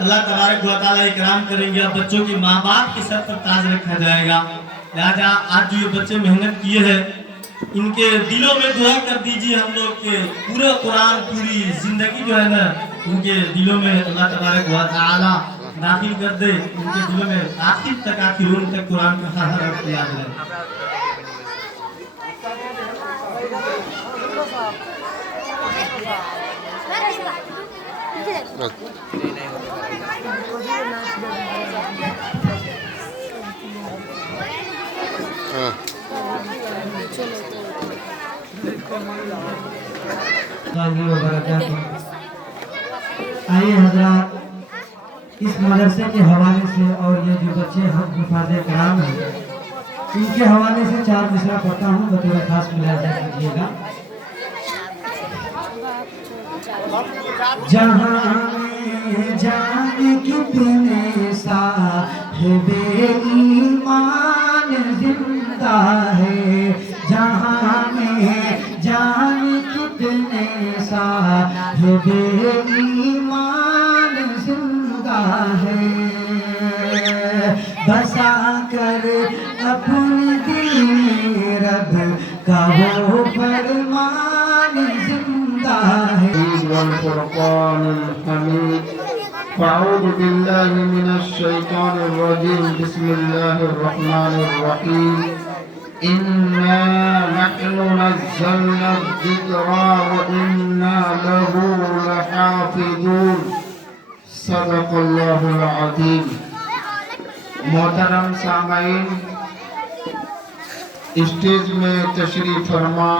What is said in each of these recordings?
اللہ تبارک و تعالیٰ اکرام کریں گے اور بچوں کی ماں باپ کے سر پر تاج رکھا جائے گا. لہٰذا آج جو یہ بچے محنت کیے ہیں ان کے دلوں میں دعا کر دیجیے ہم لوگ کہ پورا قرآن پوری زندگی جو ہے نا ان کے دلوں میں اللہ تبارک و تعالیٰ داخل کر دے, ان کے دلوں میں آخر تک آخرون تک قرآن کا ہر حرف یاد رہے. آئیے حضرات, اس مدرسے کے حوالے سے اور یہ جو بچے ہم حفاظ کرام ہیں ان کے حوالے سے 4 مصرع پڑھتا ہوں, بطور خاص ملاحظہ کیجیے گا. جہاں میں جان کتنے صاحب ایمان زندہ ہے, جہاں میں جان کتنے صاحب ایمان زندہ ہے, بسا کر اپنے دل میں رب کا وہ فرمان زندہ ہے. والفرقان الحميد. فأعوذ بالله من الشيطان الرجيم. بسم الله الرحمن الرحيم. إنا نحن نزلنا الذكر وإنا له لحافظون. صدق الله العظيم. محترم سامعین, اسٹیج میں تشریف فرما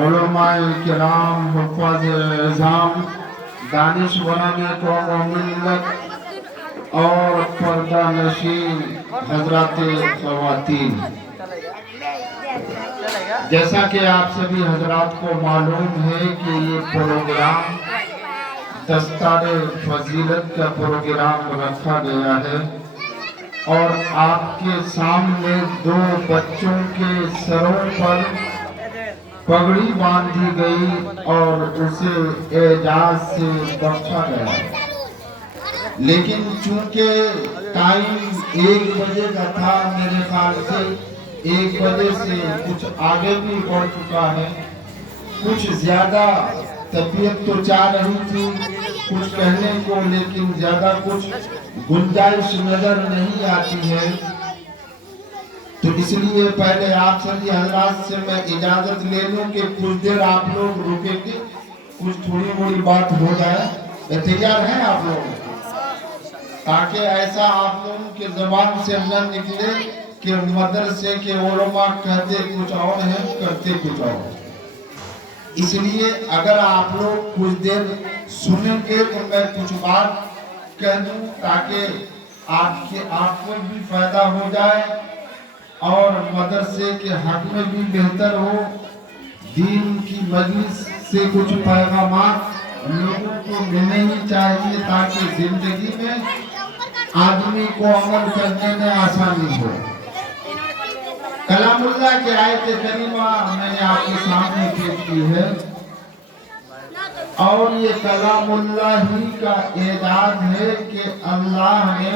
علماء کرام, حفاظ اعظام, دانشوران قوم و ملت اور پردہ نشین حضرات خواتین, جیسا کہ آپ سبھی حضرات کو معلوم ہے کہ یہ پروگرام دستار فضیلت کا پروگرام رکھا گیا ہے اور آپ کے سامنے 2 بچوں کے سروں پر پگڑی باندھی گئی اور اسے اعزاز سے بخشا گیا. لیکن چونکہ ٹائم 1 بجے کا تھا, میرے خیال سے 1 بجے سے کچھ آگے بھی بڑھ چکا ہے, کچھ زیادہ طبیعت تو چاہ رہی تھی کچھ کہنے کو, لیکن زیادہ کچھ گنجائش نظر نہیں آتی ہے. تو اس لیے پہلے آپ سبھی حضرات سے میں اجازت لے لوں کہ کچھ دیر آپ لوگ رکیں گے, کچھ تھوڑی موڑی بات ہو جائے. تیار ہیں آپ لوگ؟ تاکہ ایسا آپ لوگوں کے زبان سے نہ نکلے کہ مدرسے کے علماء کہتے کچھ اور ہیں کرتے کچھ اور. اس لیے اگر آپ لوگ کچھ دیر سنیں گے تو میں کچھ بات کہہ دوں تاکہ آپ کو بھی فائدہ ہو جائے اور مدرسے کے حق میں بھی بہتر ہو. دین کی مجلس سے کچھ پیغامات لوگوں کو ملنے ہی چاہیے تاکہ زندگی میں آدمی کو عمل کرنے میں آسانی ہو. کلام اللہ کی آیت کریمہ میں نے آپ کے سامنے پیش کی ہے اور یہ کلام اللہ ہی کا اعداد ہے کہ اللہ نے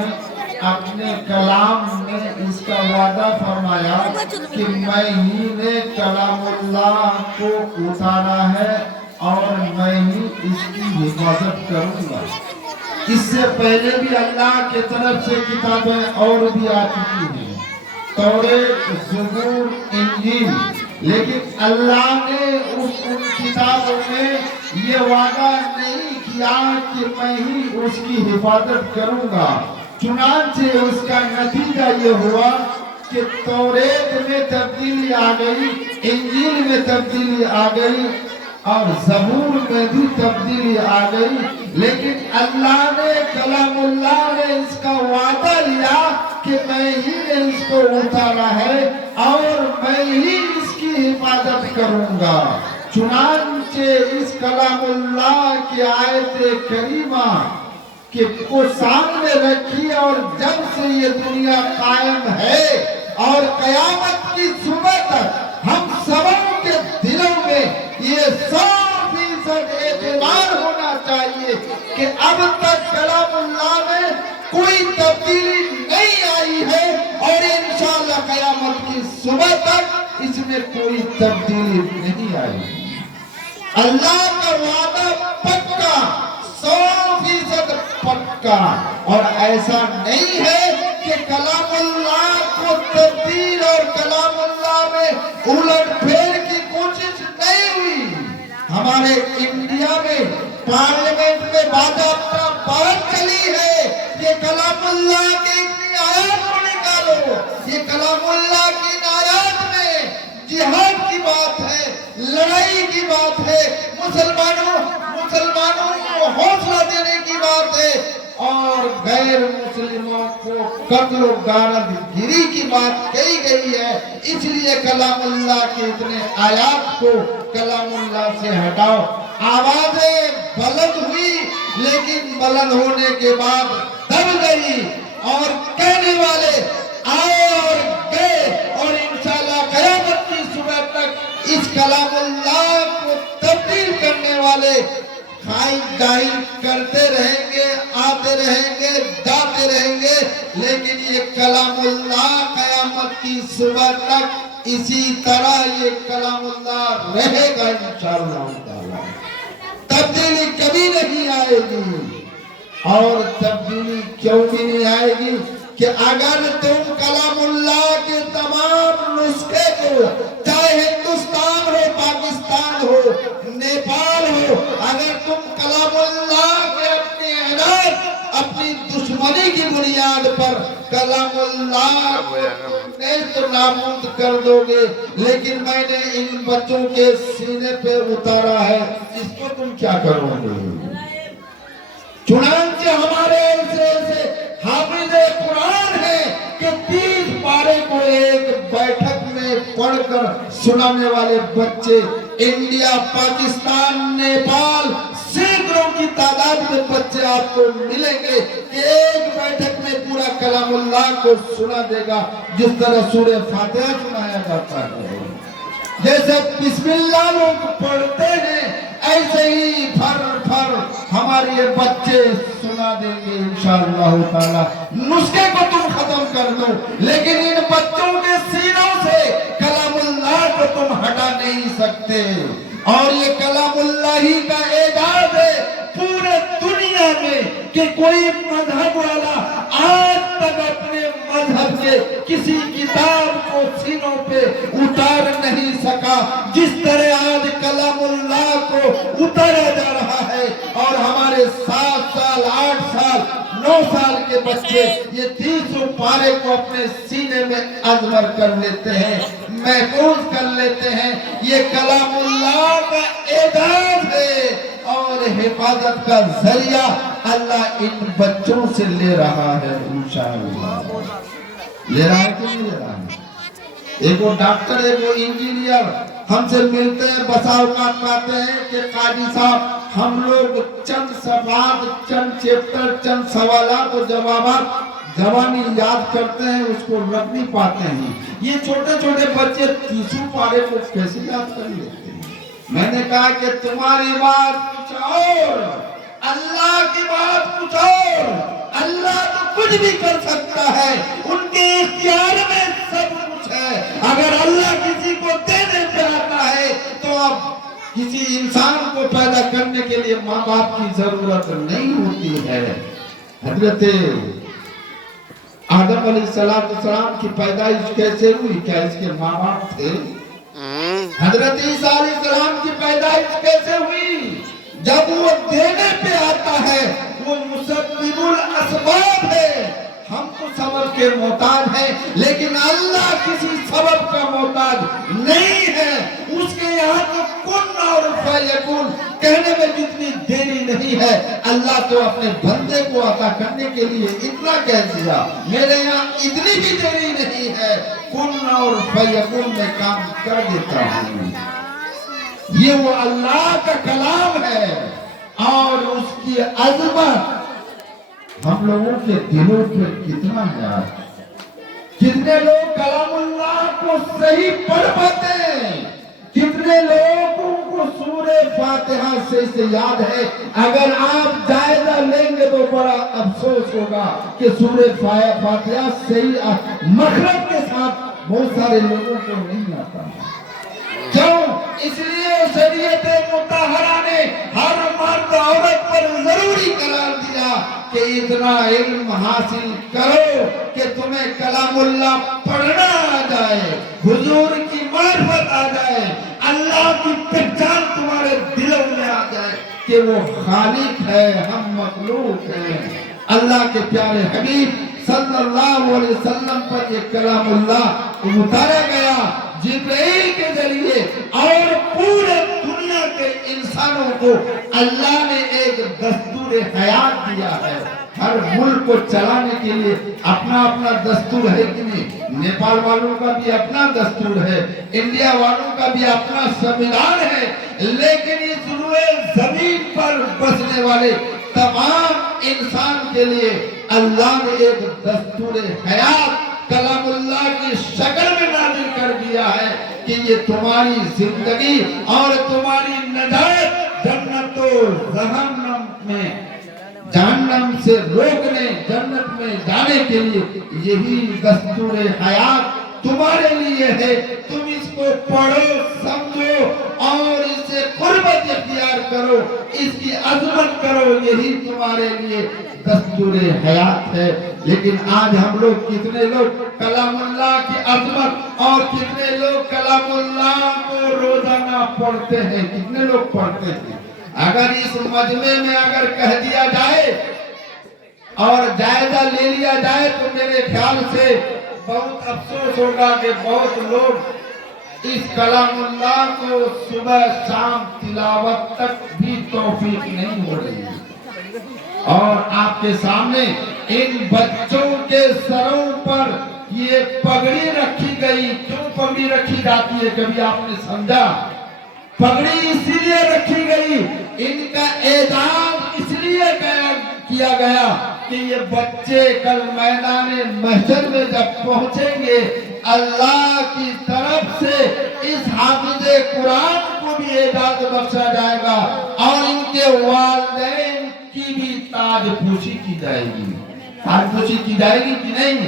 اپنے کلام میں اس کا وعدہ فرمایا کہ میں ہی نے کلام اللہ کو اتارا ہے اور میں ہی اس کی حفاظت کروں گا. اس سے پہلے بھی اللہ کی طرف سے کتابیں اور بھی آ چکی ہیں, توریت, زبور, انجیل, لیکن اللہ نے ان کتابوں میں یہ وعدہ نہیں کیا کہ میں ہی اس کی حفاظت کروں گا. چنانچہ اس کا نتیجہ یہ ہوا کہ توریت میں تبدیلی آ گئی, انجیل میں تبدیلی آ گئی اور زبور میں بھی تبدیلی آ گئی, لیکن اللہ نے کلام اللہ نے اس کا وعدہ لیا کہ میں ہی نے اس کو اتارا ہے اور میں ہی اس کی حفاظت کروں گا. چنانچہ اس کلام اللہ کی آیت کریمہ کو سامنے رکھی اور جب سے یہ دنیا قائم ہے اور قیامت کی صبح تک ہم سبوں کے دلوں میں یہ 100% اعتبار ہونا چاہیے کہ اب تک کلام اللہ तब्दीली नहीं आई है और इंशाअल्लाह क़यामत की सुबह तक इसमें कोई तब्दीली नहीं आएगी। अल्लाह का वादा पक्का, 100% पक्का। और ऐसा नहीं है कि कलामुल्लाह को तब्दील और कलामुल्लाह में उलटफेर की कोशिश नहीं हुई। हमारे इंडिया में पार्लियामेंट में बाकायदा बात चली है कि कलामुल्लाह की इतनी आयत को निकालो। ये कलामुल्लाह की आयत में जिहाद की बात है, लड़ाई की बात है, मुसलमानों को हौसला देने की बात है और गैर मुस्लिमों को कत्ल गारदगिरी की बात कही गई है। इसलिए कलामुल्लाह के इतने आयात को कलामुल्लाह से हटाओ। आवाजें बुलंद हुई लेकिन बुलंद होने के बाद दब गई और कहने वाले आए और गए और इंशाअल्लाह क़यामत की सुबह तक इस कलामुल्लाह को तब्दील करने वाले खाइद दाहिल करते रहेंगे, आते रहेंगे, जाते रहेंगे, लेकिन ये कलामुल्लाह क़यामत की सुबह तक इसी तरह ये कलामुल्लाह रहेगा इंशाअल्लाह ताला। तब्दीली कभी नहीं आएगी। और तब्दीली क्यों भी नहीं आएगी कि अगर तुम कलामुल्लाह के तमाम नुस्खे को, चाहे हिंदुस्तान हो, पाकिस्तान हो, नेपाल हो, अगर तुम कलामुल्लाह के अपने इनाद, अपनी दुश्मनी की बुनियाद पर कलामुल्लाह को नाबूद कर दोगे, लेकिन मैंने इन बच्चों के सीने पे उतारा है, इसको तुम क्या करोगे? चुनांचे हमारे ऐसे हाफिज़े कुरान है कि 30 पारे को एक बैठक में पढ़कर सुनाने वाले बच्चे इंडिया, पाकिस्तान, नेपाल, सैकड़ों की तादाद में बच्चे आपको मिलेंगे कि एक बैठक में पूरा कलामुल्लाह को सुना देगा, जिस तरह सूरह फातिहा सुनाया जाता है। जैसे बिस्मिल्लाह लोग पढ़ते हैं ऐसे ही फर हमारे ये बच्चे सुना देंगे इंशाअल्लाह ताला। नुस्खे को तुम खत्म कर दो, लेकिन इन बच्चों के सीनों से कलामुल्लाह को तुम हटा नहीं सकते। और ये कलामुल्लाह ही का एजाज है पूरे दुनिया में कि कोई मजहब वाला आज तक अपने मजहब के किसी किताब को सीनों पे उतार नहीं सका, जिस तरह आज कलामुल्लाह को उतारा जा रहा है। और हमारे 7 साल, 8 साल, 9 साल के बच्चे ये 300 पारे को अपने सीने में अजबर कर लेते हैं, महफूज कर लेते हैं। ये कलामुल्लाह का एजाज है और हिफाजत का जरिया अल्लाह इन बच्चों से ले रहा है इंशाअल्लाह। ले रहा है कि नहीं ले रहा है? एक वो डॉक्टर, एक वो इंजीनियर हमसे मिलते हैं, बसावकात पाते हैं कि काजी साहब हम लोग चंद सवाल, चंद चैप्टर, चंद सवालात और जवाबात जवानी याद करते हैं, उसको रख नहीं पाते हैं। ये छोटे छोटे बच्चे 30 पारे को कैसे याद कर लेते हैं? मैंने कहा कि तुम्हारी बात कुछ और, अल्लाह की बात कुछ और। अल्लाह तो कुछ भी कर सकता है, उनके इख्तियार में सब कुछ है। अगर अल्लाह किसी को देने पे आता है तो अब किसी इंसान को पैदा करने के लिए माँ बाप की जरूरत नहीं होती है। हजरत आदम अलैहिस्सलाम की पैदाइश कैसे हुई? क्या इसके माँ बाप थे? हजरत ईसा अलैहिस्सलाम की पैदाइश कैसे हुई? जब वो देने पे आता है वो मुसब्बिबुल असबाब है। हम तो सबब के मोहताज हैं, लेकिन अल्लाह किसी सबब का मोहताज नहीं है। उसके यहाँ तो कुन और फयकुन कहने में जितनी देरी नहीं है, अल्लाह तो अपने बंदे को अता करने के लिए इतना कह दिया। मेरे यहाँ इतनी भी देरी नहीं है, कुन और फयकुन में काम कर देता हूँ। ये वो अल्लाह का कलाम है और उसकी अज़मत हम लोगों के दिलों पे कितना है आज। कितने लोग कलामुल्लाह को सही पढ़ पाते हैं, कितने लोग को सूरे फातिहा से याद है। अगर आप जायजा लेंगे तो बड़ा अफसोस होगा कि सूरे फातिहा से ही मखरज के साथ बहुत सारे लोगों को नहीं आता। क्यों? इसलिए शरीयत मुतहरा ने हर मर्द औरत पर जरूरी करार दिया कि इतना इल्म हासिल करो कि तुम्हें कलामुल्लाह पढ़ना आ जाए, हुजूर की मार्फत आ जाए, अल्लाह की पहचान तुम्हारे दिलों में आ जाए कि वो खालिक है, हम मखलूक हैं। अल्लाह के प्यारे हबीब सल्लल्लाहु अलैहि वसल्लम पर ये कलामुल्लाह उतारा गया जिब्रील के जरिए, और पूरे दुनिया के इंसानों को अल्लाह ने एक दस्तूर हयात दिया है। हर मुल्क को चलाने के लिए अपना अपना दस्तूर है कि नहीं? नेपाल वालों का भी अपना दस्तूर है, इंडिया वालों का भी अपना संविधान है, लेकिन इस रुए जमीन पर बसने वाले तमाम इंसान के लिए अल्लाह ने एक दस्तूर हयात कलामुल्लाह की शक्ल में नाजिल कर दिया है कि ये तुम्हारी जिंदगी और तुम्हारी नजात जन्नतो जहन्नम में, जहन्नम से रोकने, जन्नत में जाने के लिए यही दस्तूर हयात तुम्हारे लिए है। तुम इसको पढ़ो, समझो और इससे कुर्बत इख्तियार करो, इसकी अज़मत करो, यही तुम्हारे लिए दस्तूर हयात है। लेकिन आज हम लोग, कितने लोग कलामुल्लाह की अज़मत और कितने लोग कलामुल्लाह को रोजाना पढ़ते हैं? कितने लोग पढ़ते हैं? अगर इस मजमे में अगर कह दिया जाए और जायजा ले लिया जाए तो मेरे ख्याल से बहुत अफसोस होगा कि बहुत लोग इस कलामुल्लाह को सुबह शाम तिलावत तक भी तौफीक नहीं हो रही है। और आपके सामने इन बच्चों के सरों पर ये पगड़ी रखी गई। क्यों पगड़ी रखी जाती है, कभी आपने समझा? पगड़ी इसलिए रखी गई, इनका एजाज इसलिए किया गया कि ये बच्चे कल मैदाने महशर में जब पहुंचेंगे, अल्लाह की तरफ से इस हाफिज़े कुरान को भी एजाज बख्शा जाएगा और इनके वालिदैन की भी ताजपोशी की जाएगी। ताजपोशी की जाएगी कि नहीं?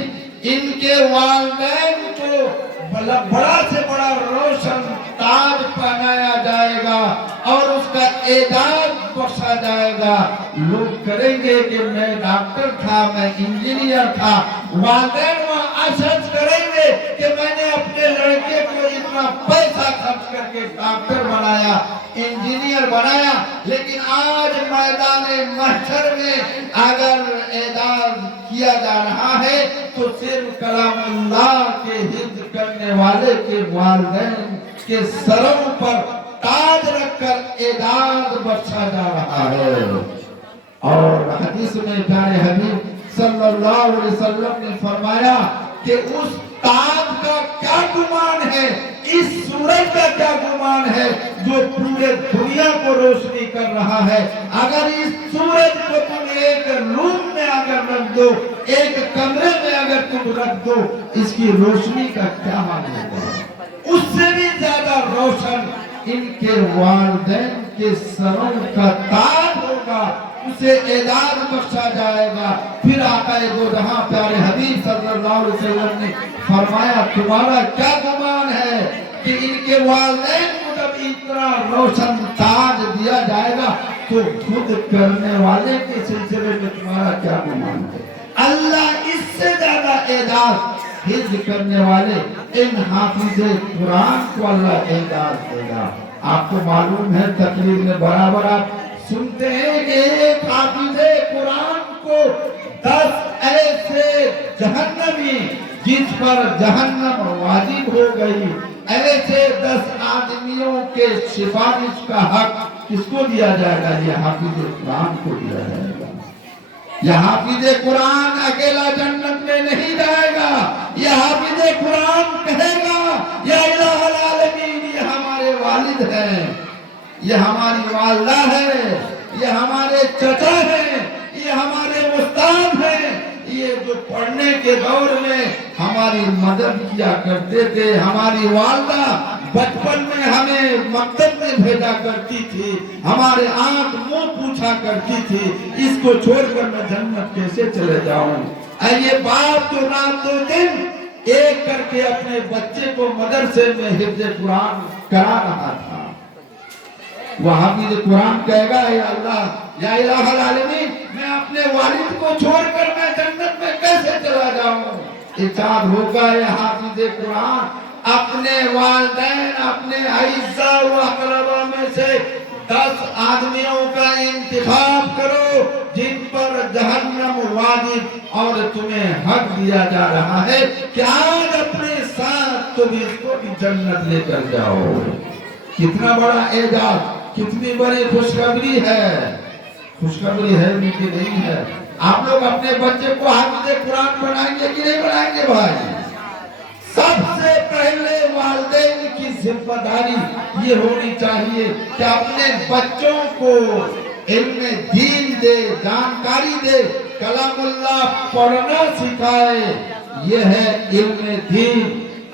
इनके वालिदैन को बड़ा से बड़ा रोशन ताज पहनाया जाएगा और उसका एजाज बख्शा जाएगा। लोग करेंगे कि मैं डॉक्टर था, मैं इंजीनियर था, वालिदैन आशज करेंगे कि मैंने अपने लड़के को इतना पैसा खर्च करके डॉक्टर बनाया, इंजीनियर बनाया। लेकिन आज मैदाने महशर में अगर एजाज किया जा रहा है तो सिर्फ कलामुल्लाह के हिफ्ज़ करने वाले के वालिदैन के सरों पर ताज रखकर एजाज बख्शा जा रहा है। और हदीस में प्यारे हबीब सल्लल्लाहु अलैहि वसल्लम ने फरमाया कि उस ताज का क्या गुमान है, इस सूरज का क्या गुमान है जो पूरे दुनिया को रोशनी कर रहा है। अगर इस सूरज को तुम एक रूम में अगर रख दो, एक कमरे में अगर तुम रख दो, इसकी रोशनी का क्या हाल होगा? उससे भी ज्यादा रोशन इनके वालिदैन के सरों का ताज होगा, उसे एजाज बख्शा जाएगा। फिर आका दो जहां प्यारे हबीब सल्लल्लाहु अलैहि वसल्लम ने फरमाया, तुम्हारा क्या गुमान है कि इनके वालिदैन को जब इतना रोशन ताज दिया जाएगा तो खुद करने वाले के सिलसिले में तुम्हारा क्या गुमान है? अल्लाह इससे ज्यादा एजाज हिफ्ज़ करने वाले इन हाफिज़े कुरान को अल्लाह एजाज देगा। आपको मालूम है, तकरीर में बराबर आप सुनते हैं कि एक हाफिज़े कुरान को 10 ऐसे जहन्नमी जिस पर जहन्नम वाजिब हो गई, ऐसे 10 आदमियों के सिफारिश का हक किसको दिया जाएगा? ये हाफिज़े कुरान को दिया जाएगा। यह हाफिज़े कुरान अकेला जन्नत में नहीं जाएगा। यह हाफिज़े कुरान कहेगा, या इलाहुल आलमीन, ये हमारे वालिद हैं, ये हमारी वालदा है, ये हमारे चचा हैं, ये हमारे उस्ताद हैं, ये जो पढ़ने के दौर में हमारी मदद किया करते थे। हमारी वालदा बचपन में हमें मकतब में भेजा करती थी, हमारे आंख मुंह पूछा करती थी, इसको छोड़कर मैं जन्नत कैसे चले जाऊं। ये बाप तो रात दो दिन एक करके अपने बच्चे को मदरसे में हिफ्ज़ कुरान करा रहा था। वहां भी कुरान कहेगा, या अल्लाह या इलाहुल आलमीन, मैं अपने वालिद को छोड़कर मैं जन्नत में कैसे चला जाऊं। इताद होगा या हाफिज़ कुरान अपने वालिदैन, अपने अइज़्ज़ा व अक़रबा में से 10 आदमियों का इंतखाब करो जिन पर जहन्नम वाजिब और तुम्हें हक दिया जा रहा है कि आज अपने साथ तुम इसको भी जन्नत लेकर जाओ। कितना बड़ा एजाज, कितनी बड़ी खुशखबरी है। खुशखबरी है कि नहीं है? आप लोग अपने बच्चे को हाफिज़ कुरान बनाएंगे कि नहीं बनाएंगे भाई? सबसे पहले वालिदैन की जिम्मेदारी ये होनी चाहिए कि अपने बच्चों को इल्म दीन दे, जानकारी दे, कलामुल्लाह पढ़ना सिखाए। ये है इल्म दीन।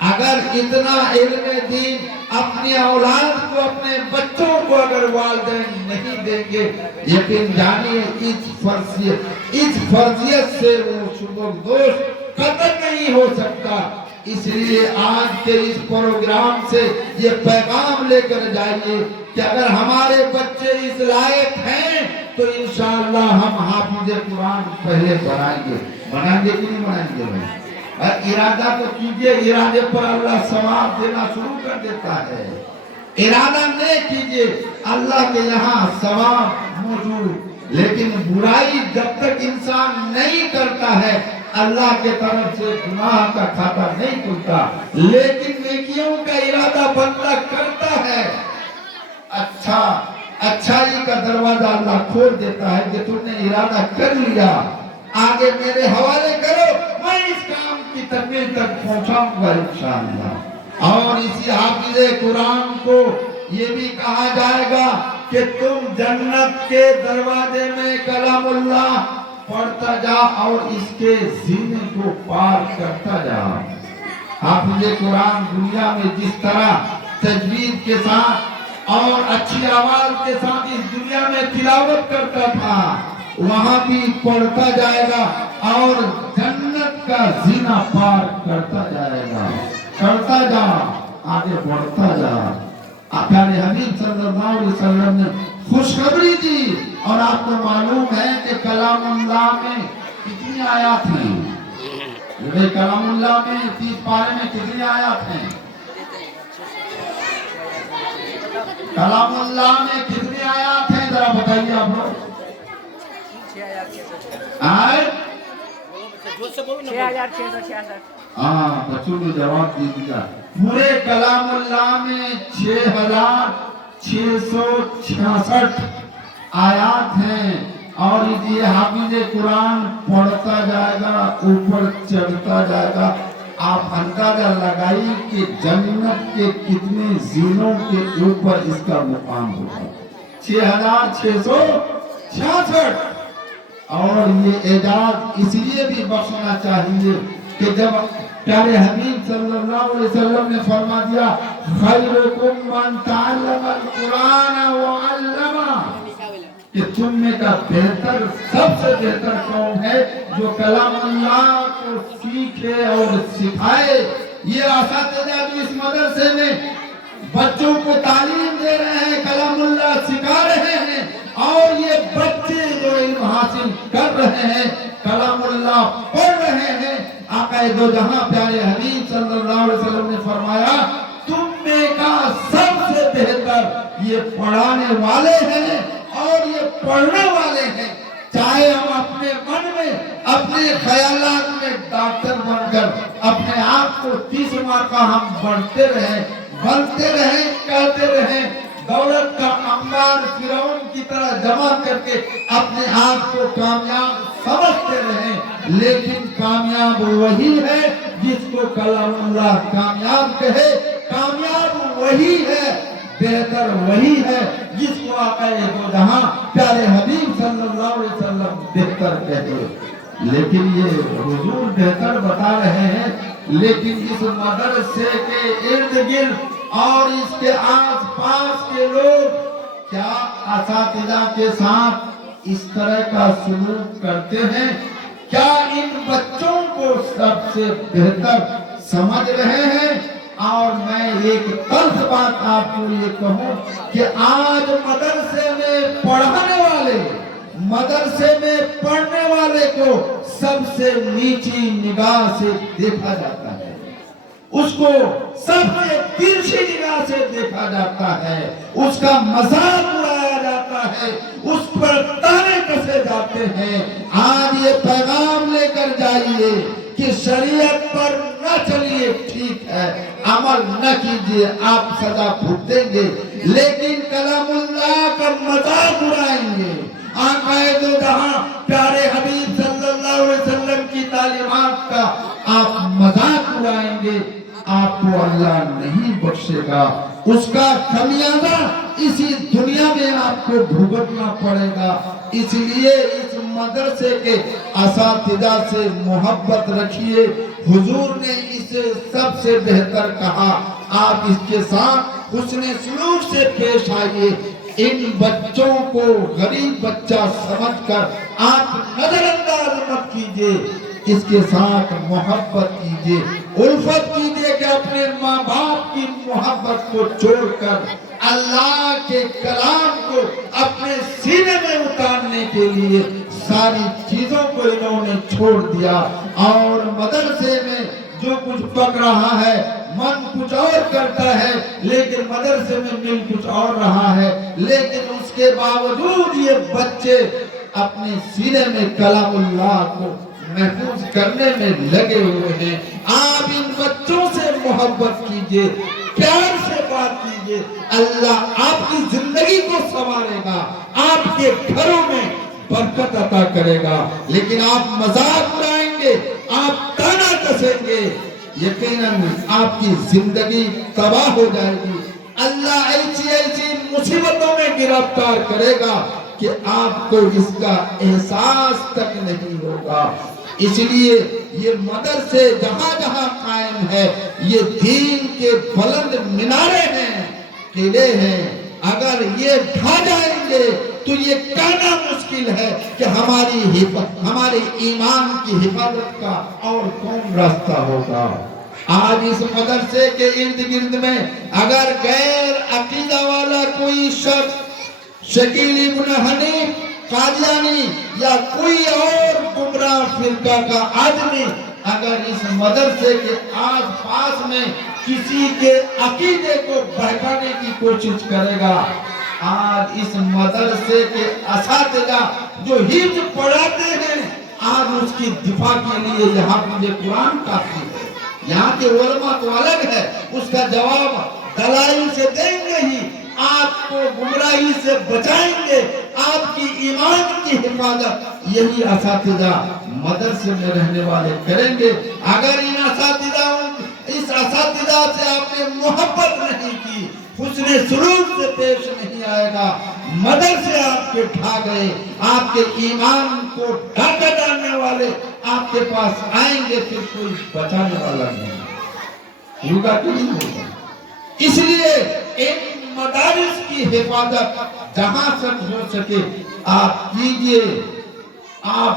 अगर इतना इल्म दीन अपनी औलाद को, अपने बच्चों को अगर वालिदैन नहीं देंगे, यकीन जानिए इस फर्जियत से वो शुभदोष कतई नहीं हो सकता। इसलिए आज के इस प्रोग्राम से ये पैगाम लेकर जाइए कि अगर हमारे बच्चे इस लायक हैं तो इंशाअल्लाह हम हाफिज़ कुरान पहले बनाएंगे। बनाएंगे कि नहीं बनाएंगे भाई? और इरादा तो कीजिए, इरादे पर अल्लाह सवाब देना शुरू कर देता है। इरादा नहीं कीजिए, अल्लाह के यहाँ सवाब मौजूद। लेकिन बुराई जब तक इंसान नहीं करता है अल्लाह के तरफ से गुनाह का खाता नहीं खुलता। लेकिन नेकियों का इरादा बंदा करता है, अच्छाई का दरवाजा अल्लाह खोल देता है कि तुमने इरादा कर लिया, आगे मेरे हवाले करो, मैं इस काम की तकमील तक पहुंचाऊंगा इंशाअल्लाह। और इसी हाफिज़े कुरान को ये भी कहा जाएगा कि तुम जन्नत के दरवाजे में कलामुल्लाह पढ़ता जा और इसके जीने को पार करता जा। हाफिज़े कुरान दुनिया में जिस तरह तजवीद के साथ और अच्छी आवाज के साथ इस दुनिया में तिलावत करता था, वहां भी पढ़ता जाएगा और जन्नत का जीना पार करता जाएगा। करता जा, आगे बढ़ता जा। प्यारे हबीब सल्लल्लाहु अलैहि वसल्लम ने खुशखबरी दी। और आपको मालूम है कि कलामुल्लाह में कितनी आयत हैं? कलामुल्लाह में 30 पारे में कितनी आयत हैं? कलामुल्लाह में कितनी आयत हैं जरा बताइए आप लोग। 6666। हाँ, बच्चों ने जवाब दे दिया। पूरे कलामुल्लाह में 6666 आयात हैं। और ये हाफिज़े कुरान पढ़ता जाएगा, ऊपर चढ़ता जाएगा। आप अंदाजा लगाइए कि जन्नत के कितने जीनों के ऊपर इसका मुकाम होगा। 6666। और ये एजाज इसलिए भी बख्शना चाहिए कि जब प्यारे हबीब सल्लल्लाहु अलैहि वसल्लम ने फरमा दिया, खैरुकुम मन तअल्लमल कुरान व अल्लमा, कि तुम में का बेहतर, सबसे बेहतर कौन है जो कलामुल्लाह को सीखे और सिखाए। ये असातिज़ा भी इस मदरसे में बच्चों को तालीम दे रहे हैं, कलामुल्लाह सिखा रहे हैं। और ये बच्चे जो इल्म हासिल कर रहे हैं, कलामुल्लाह पढ़ रहे हैं। आक़ाए दो जहां प्यारे हबीब सल्लल्लाहु अलैहि वसल्लम ने फरमाया, तुम में का सबसे बेहतर ये पढ़ाने वाले हैं और ये पढ़ने वाले हैं। चाहे हम अपने मन में, अपने ख्यालात में डॉक्टर बनकर अपने आप को 30 मार्क का हम बढ़ते रहे, बनते रहे, कहते रहे, दौलत का अंबार फिरौन की तरह जमा करके अपने आप को कामयाब समझते रहे। लेकिन कामयाब वही है जिसको कलामुल्लाह कामयाब कहे। कामयाब वही है, बेहतर वही है जिसको आक़ाए दो जहां प्यारे हबीब सल्लल्लाहु अलैहि वसल्लम बेहतर कहते। लेकिन ये हुजूर बेहतर बता रहे हैं। लेकिन इस मदरसे के इर्द गिर्द और इसके आस पास के लोग क्या असातिज़ा के साथ इस तरह का सलूक करते हैं? क्या इन बच्चों को सबसे बेहतर समझ रहे हैं? और मैं एक तल्ख बात आपको ये कहूं कि आज मदरसे में पढ़ाने वाले, मदरसे में पढ़ने वाले को सबसे नीची निगाह से देखा जाता है, उसको सबसे तिरछी निगाह से देखा जाता है, उसका मजाक उड़ाया जाता है, उस पर ताने कसे जाते हैं। आज ये पैगाम लेकर जाइए कि शरीयत पर न चलिए, ठीक है, अमल न कीजिए, आप सजा भुगतेंगे, लेकिन कलामुल्लाह का मजाक उड़ाएंगे, आकाए दो जहां प्यारे हबीब सल्लल्लाहु अलैहि वसल्लम की तालीमात का आप मजाक उड़ाएंगे, आपको अल्लाह नहीं बख्शेगा। उसका खमियाजा इसी दुनिया में आपको भुगतना पड़ेगा। इसलिए इस मदरसे के असातिज़ा से मोहब्बत रखिए। हुजूर ने इसे सबसे बेहतर कहा, आप इसके साथ हुस्ने सलूक से पेश आइए। इन बच्चों को गरीब बच्चा समझकर आप नजरअंदाज मत कीजिए, इसके साथ मोहब्बत कीजिए, उल्फत कीजिए कि अपने माँ बाप की मोहब्बत को छोड़कर अल्लाह के कलाम को अपने सीने में उतारने के लिए सारी चीजों को इन्होंने छोड़ दिया। और मदरसे में जो कुछ पक रहा है, मन कुछ और करता है, लेकिन मदरसे में मिल कुछ और रहा है। लेकिन उसके बावजूद ये बच्चे अपने सीने में कलामुल्लाह को महफूज करने में लगे हुए हैं। आप इन बच्चों से मोहब्बत कीजिए, प्यार से बात कीजिए, अल्लाह आपकी जिंदगी को संवारेगा, आपके घरों में बरकत अता करेगा। लेकिन आप मजाक उड़ाएंगे, आप ताना कसेंगे, यकीनन आपकी जिंदगी तबाह हो जाएगी। अल्लाह ऐसी ऐसी मुसीबतों में गिरफ्तार करेगा कि आपको इसका एहसास तक नहीं होगा। इसलिए ये मदरसे जहां जहां कायम है, ये दीन के बुलंद मिनारे हैं, किले हैं। अगर ये ढा जाएंगे तो ये कहना मुश्किल है कि हमारे ईमान की हिफाजत का और कौन रास्ता होगा। आज इस मदरसे के इर्द गिर्द में अगर गैर अकीदा वाला कोई शख्स, शकील इब्न हनीफ कादियानी या कोई और गुमराह फिरका का आदमी अगर इस मदरसे के आस पास में किसी के अकीदे को बहकाने की कोशिश करेगा, आज इस मदरसे के असातिज़ा जो हिफ्ज़ पढ़ाते हैं, आज उसकी दिफा के लिए यहाँ मुझे कुरान काफी है। यहाँ के उलमा तो अलग है, उसका जवाब दलाइल से देंगे ही, आपको गुमराही से बचाएंगे, आपकी ईमान की हिफाजत यही असातिज़ा मदरसे में रहने वाले करेंगे। अगर इस असातिज़ा से आपने मोहब्बत नहीं की, हुस्ने सुलूक से पेश नहीं आएगा, मदरसे आपके ढा गए, आपके ईमान को ढाका डालने वाले आपके पास आएंगे, फिर कोई बचाने वाला नहीं होगा कि नहीं होगा। इसलिए इन मदारिस की हिफाजत जहां तक हो सके आप कीजिए। आप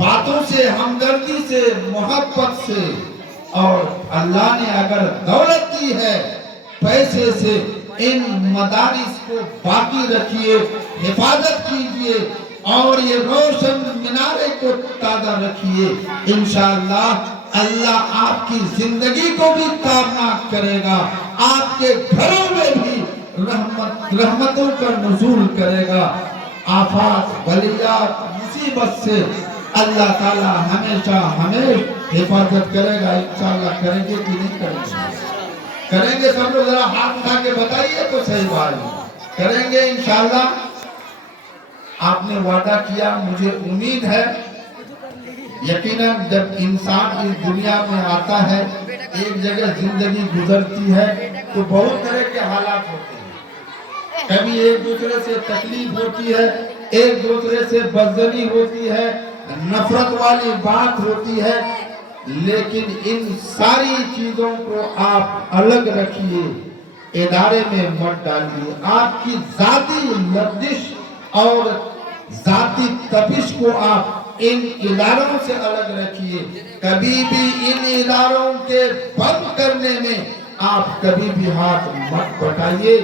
बातों से, हमदर्दी से, मोहब्बत से, और अल्लाह ने अगर दौलत दी है, पैसे से इन मदारिस को बाकी रखिए, हिफाजत कीजिए और ये रोशन मिनारे को ताज़ा रखिए। इंशाअल्लाह अल्लाह आपकी जिंदगी को भी ताबनाक करेगा, आपके घरों में भी रहमतों का नुज़ूल करेगा। आफात, बलियात, मुसीबत से अल्लाह ताला हमेशा हमें हिफाजत करेगा। इंशाअल्लाह करेंगे कि नहीं करेंगे? करेंगे सब लोग, जरा हाथ उठा के बताइए तो सही बात है। करेंगे इंशाअल्लाह। आपने वादा किया, मुझे उम्मीद है, यकीनन जब इंसान इस दुनिया में आता है, एक जगह जिंदगी गुजरती है तो बहुत तरह के हालात होते हैं। कभी एक दूसरे से तकलीफ होती है, एक दूसरे से बदजनी होती है, नफरत वाली बात होती है, लेकिन इन सारी चीजों को आप अलग रखिए, इदारे में मत डालिए। आपकी जाती लफ्जिश और जाती तपिश को आप इन इदारों से अलग रखिए। कभी भी इन इदारों के बंद करने में आप कभी भी हाथ मत बटाइए,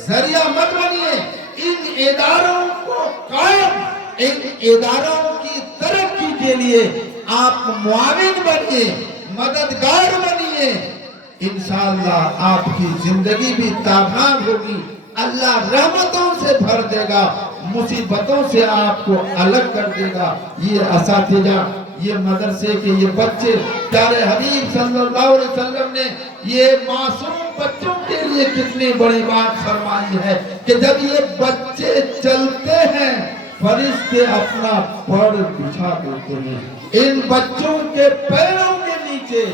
जरिया मत बनिए। इन इदारों को कायम, इन इदारों की तरक्की के लिए आप मुआविन बनिए, मददगार बनिए। इंशाअल्लाह आपकी जिंदगी भी ताबनाक होगी, अल्लाह रहमतों से भर देगा, मुसीबतों से आपको अलग कर देगा। ये असातिजा, ये मदरसे के ये बच्चे, प्यारे हबीब सल्लल्लाहु अलैहि वसल्लम ने ये मासूम बच्चों के लिए कितनी बड़ी बात फरमाई है कि जब ये बच्चे चलते हैं फरिश्ते अपना पैर बिछा देते हैं। इन बच्चों के पैरों के नीचे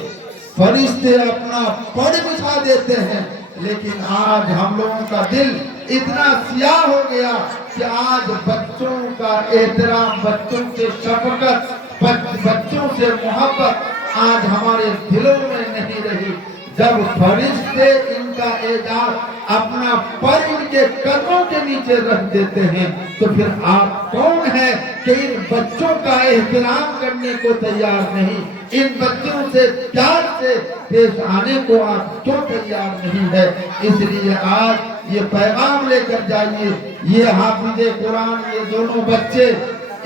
फरिश्ते अपना पैर बिछा देते हैं। लेकिन आज हम लोगों का दिल इतना सियाह हो गया कि आज बच्चों का एहतराम, बच्चों के शफकत, बच्चों से मोहब्बत आज हमारे दिलों में नहीं रही। जब फरिश्ते इनका एजाज अपना पर इनके कदमों के नीचे रख देते हैं तो फिर आप कौन है कि इन बच्चों का एहतराम करने को तैयार नहीं, इन बच्चों से प्यार से पेश आने को आप क्यों तैयार नहीं है। इसलिए आज ये पैगाम लेकर जाइए। ये हाफिज़े कुरान, ये दोनों बच्चे,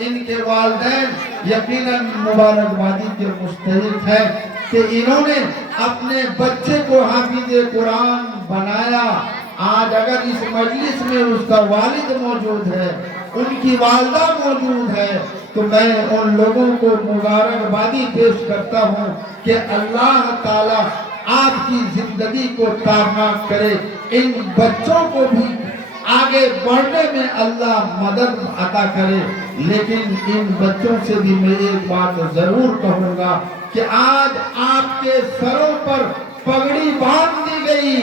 इनके वालिदैन यकीनन मुबारकबादी के मुस्तहिक है कि इन्होंने अपने बच्चे को हाफिज़े कुरान बनाया। आज अगर इस मजलिस में उसका वालिद मौजूद है, उनकी वालिदा मौजूद है, तो मैं उन लोगों को मुबारकबादी पेश करता हूँ कि अल्लाह ताला आपकी जिंदगी को ताबनाक करे, इन बच्चों को भी आगे बढ़ने में अल्लाह मदद अता करे। लेकिन इन बच्चों से भी मैं एक बात जरूर कहूँगा कि आज आपके सरों पर पगड़ी बांध दी गई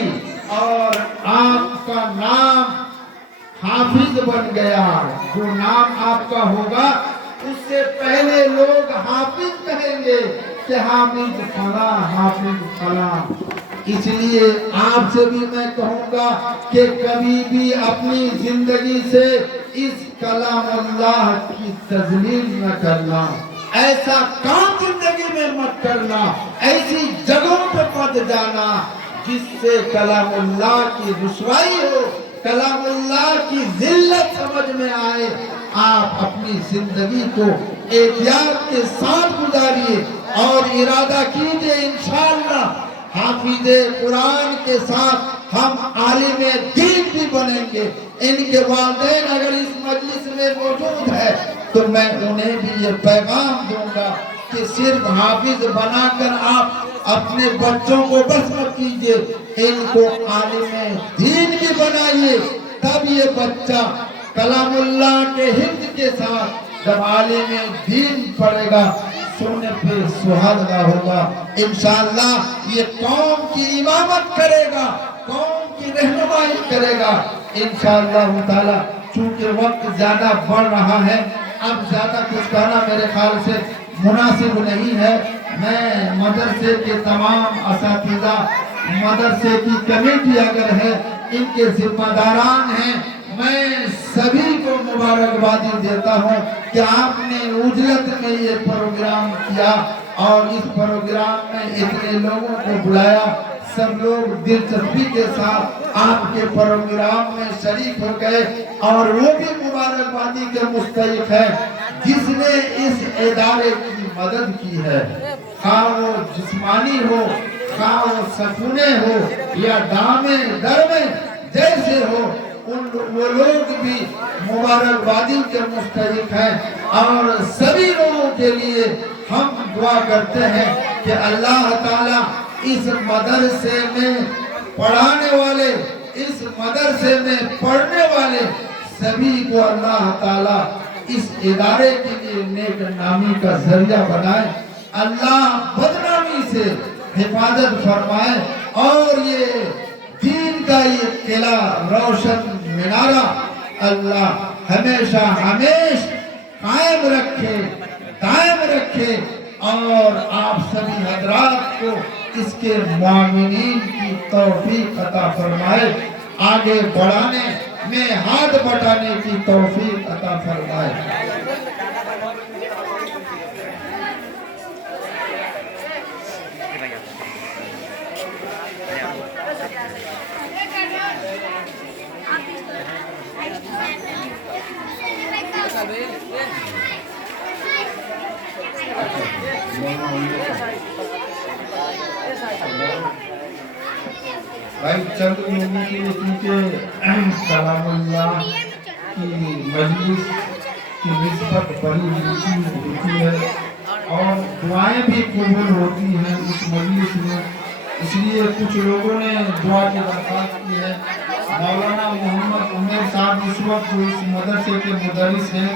और आपका नाम हाफिज बन गया। जो नाम आपका होगा उससे पहले लोग हाफिज कहेंगे कि हाफिज फला, हाफिज फला। इसलिए आपसे भी मैं कहूँगा कि कभी भी अपनी जिंदगी से इस कलाम अल्लाह की तजलील न करना, ऐसा काम जिंदगी में मत करना, ऐसी जगहों पर मत जाना जिससे कलामुल्लाह की रुसवाई हो, कलामुल्लाह की जिल्लत समझ में आए। आप अपनी जिंदगी को एहतियात के साथ गुजारिए और इरादा कीजिए इंशाअल्लाह हाफिज़े कुरान के साथ हम आलिमे दीन भी बनेंगे। इनके वालिदैन अगर इस मजलिस में मौजूद है तो मैं उन्हें भी ये पैगाम दूंगा कि सिर्फ हाफिज बनाकर आप अपने बच्चों को बस मत कीजिए, इनको आलिमे दीन भी बनाइए। तब ये बच्चा कलामुल्लाह के हिफ्ज़ के साथ जब आलिमे दीन पढ़ेगा सुनने पे सुहागा होगा। इंशाअल्लाह ये कौम की इमामत करेगा, कौम की रहनुमाई करेगा इंशाअल्लाह ताला। चूंकि वक्त ज्यादा बढ़ रहा है, अब ज्यादा कुछ कहना मेरे ख्याल से मुनासिब नहीं है। मैं मदरसे के तमाम असातिज़ा, मदरसे की कमेटी अगर है, इनके जिम्मेदारान हैं, मैं सभी को मुबारकबादी देता हूँ कि आपने उजलत में ये प्रोग्राम किया और इस प्रोग्राम में इतने लोगों को बुलाया। सब लोग दिलचस्पी के साथ आपके प्रोग्राम में शरीक हो गए और वो भी मुबारकबादी के मुस्तहिक है जिसने इस इदारे की मदद की है, खा वो जिस्मानी हो, खा वो सकुने हो या दामे दरमे जैसे हो, वो लोग भी मुबारकबादी के मुस्तहिक हैं। और सभी लोगों के लिए हम दुआ करते हैं कि अल्लाह ताला इस मदरसे में पढ़ाने वाले, इस मदरसे में पढ़ने वाले सभी को अल्लाह ताला इस इदारे के लिए नेक नामी का जरिया बनाए, अल्लाह बदनामी से हिफाजत फरमाए और ये दीन का ये किला, रोशन मिनारा अल्लाह हमेशा कायम रखे। कायम रखे और आप सभी हजरात को इसके मुआमिनीन की तौफीक अता फरमाए, आगे बढ़ाने में हाथ बटाने की तौफीक अता फरमाए। भाई चंद लोगों के लिए क्योंकि कलामुल्लाह की मजलिस की निस्बत बड़ी ऊंची होती है और दुआएं भी कबूल होती हैं इस मजलिस में, इसलिए कुछ लोगों ने दुआ की दरख्वास्त की है। मौलाना मोहम्मद उमर साहब इस वक्त इस मदरसे के मुदरिस हैं,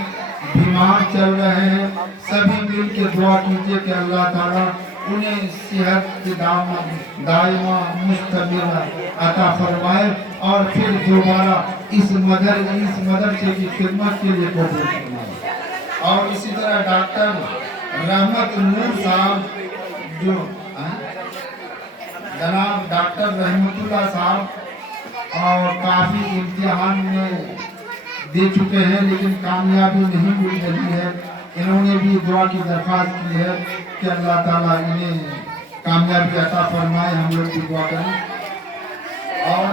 बीमार चल रहे हैं, सभी मिल के दुआ कीजिए कि अल्लाह ताला उन्हें सेहत की दायमा मुस्तमिला अता फरमाए और फिर दोबारा इस मदरसे की खिदमत के लिए कबूल फरमाए। और इसी तरह डॉक्टर रहमत नूर साहब जो जनाब डॉक्टर रहमतुल्लाह साहब और काफ़ी इम्तिहान में दे चुके हैं लेकिन कामयाबी नहीं मिल रही है, इन्होंने भी दुआ की दरख्वास्त की है कि अल्लाह ताला इन्हें कामयाबी अता फरमाए, हम लोग भी दुआ करें। और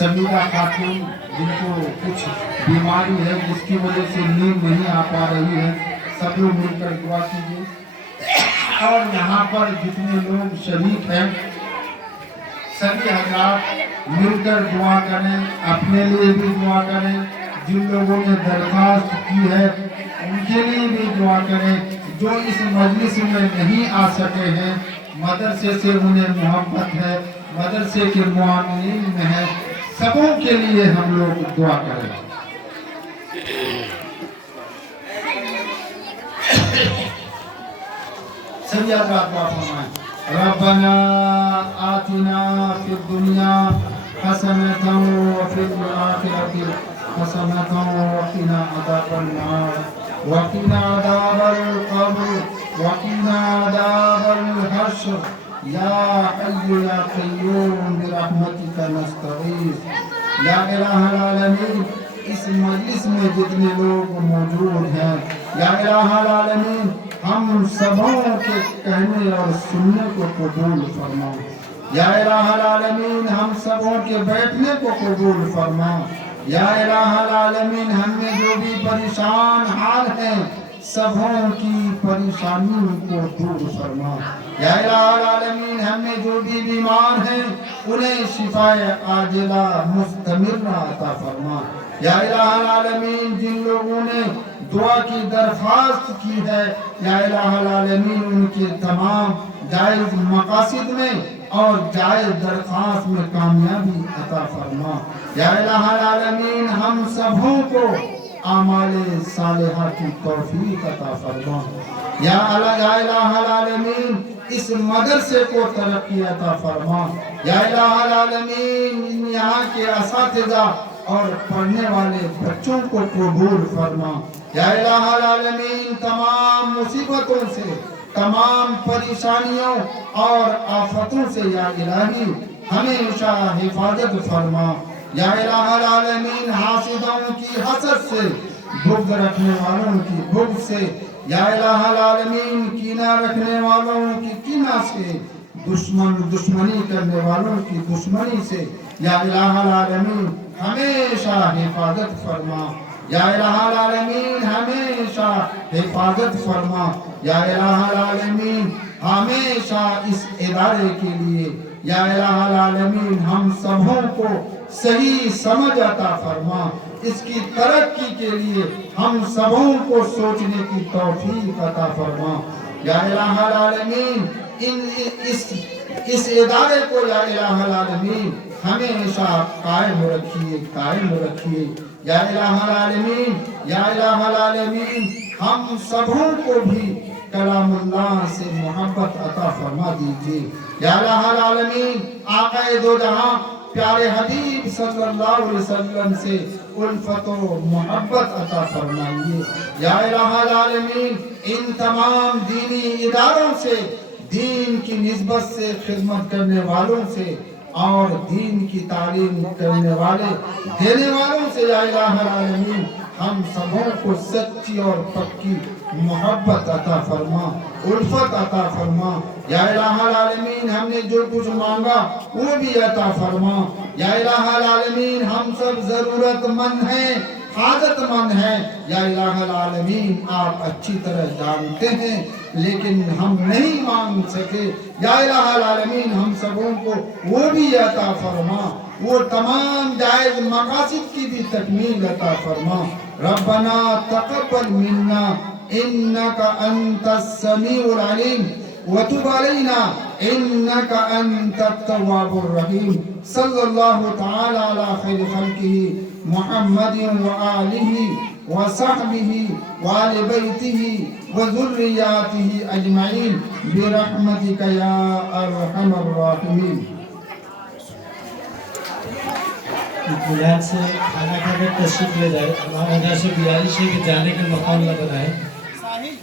समीदा खातून जिनको कुछ बीमारी है जिसकी वजह से नींद नहीं आ पा रही है, सब लोग मिलकर दुआ कीजिए। और यहाँ पर जितने लोग शरीक हैं सभी हजरात मिलकर दुआ करें, अपने लिए भी दुआ करें, जिन लोगों ने दरख्वास्त की है उनके लिए भी दुआ करें, जो इस मजलिस में नहीं आ सके हैं, मदरसे से उन्हें मोहब्बत है, मदरसे के मुआमिनीन में है, सबों के लिए हम लोग दुआ करें। सभी हजरात दुआ फरमाएं। रब्बना आतिना फिद दुनिया हसनतन व फिल आखिरति हसनतन व क़िना अज़ाबन्नार व क़िना अज़ाबल क़ब्र व क़िना अज़ाबल हश्र या हय्यु या क़य्यूम बिरहमतिका नस्तगीस। या इलाहल आलमीन, इस मजलिस में जितने लोग मौजूद हैं, या इलाहल आलमीन हम सबों के कहने और सुनने को कबूल फरमा। या इलाहल आलमीन हम सबों के बैठने को कबूल फरमा। या इलाहल आलमीन हमें जो भी परेशान हाल हैं सबों की परेशानियों को दूर फरमा। या इलाहल आलमीन हमें जो भी बीमार हैं उन्हें शिफाए आजिला मुस्तमिरा अता फरमा। या इलाहल आलमीन जिन लोगों ने दुआ की दरख्वास्त की है, या इलाहल आलमीन उनके तमाम जायज़ मकासिद में और जायज़ दरख्वास्त में कामयाबी अता फरमा। या इलाहल आलमीन हम सबों को आमाले सालिहा की तौफीक अता फरमा। या इलाहल आलमीन इस मदरसे को तरक्की अता फरमा। या इलाहल आलमीन यहाँ के असातिज़ा और पढ़ने वाले बच्चों को कबूल फरमा। या इलाहल आलमीन तमाम मुसीबतों से, तमाम परेशानियों और आफतों से या इलाही हमेशा हिफाजत फरमा। या इलाहल आलमीन हासिदों की हसद से, बुग़्ज़ रखने वालों की बुग़्ज़ से, या इलाहल आलमीन कीना रखने वालों की कीना से, दुश्मनी करने वालों की दुश्मनी से, या इलाहल आलमीन हमेशा हिफाजत फरमा। या इलाहल आलमीन हमेशा हिफाजत फरमा। या इलाहल आलमीन हमेशा इस इदारे के लिए, या इलाहल आलमीन हम सबों को सही समझ अता फरमा। इसकी तरक्की के लिए हम सबों को सोचने की तौफीक अता फरमा। या इलाहल आलमीन इस इदारे को या इलाहल आलमीन हमेशा कायम रखिए। या इलाहल आलमीन हम सबों को भी कलामुल्लाह से मोहब्बत अता फरमा दीजिए। या इलाहल आलमीन आक़ाए दो जहां प्यारे हबीब सल्लल्लाहु अलैहि वसल्लम से उल्फत और मोहब्बत अता फरमाइए। या इलाहल आलमीन, इन तमाम दीनी इदारों से, दीन की निस्बत से खिदमत करने वालों से और दीन की तालीम करने वाले देने वालों से या इलाहल आलमीन हम सबों को सच्ची और पक्की मोहब्बत अता फरमा, उल्फत अता फरमा। या इलाहल आलमीन हमने जो कुछ मांगा वो भी अता फरमा। या इलाहल आलमीन हम सब जरूरतमंद हैं, हाजतमंद हैं। या इलाहल आलमीन आप अच्छी तरह जानते हैं, लेकिन हम नहीं मांग सके। या इलाहल आलमीन हम सबों को वो भी अता फरमा, वो तमाम जायज मकासिद की भी तकमील अता फरमा। रब्बना तक़ब्बल मिन्ना इन्नका अंतस समीउल अलीम व तुब अलैना इन्नका अंतत तव्वाबुर रहीम। सल्लल्लाहु तआला अला खैरि खल्किही मुहम्मदिन व आलिही व सहबिही व आलि बैतिही व ज़ुर्रिय्यातिही अजमईन बिरहमतिका या अरहमर राहिमीन। इत्मीनान से खाना खाकर तशरीफ ले जाए। हमारे से गुजारिश है कि जाने के मकान न बनाए।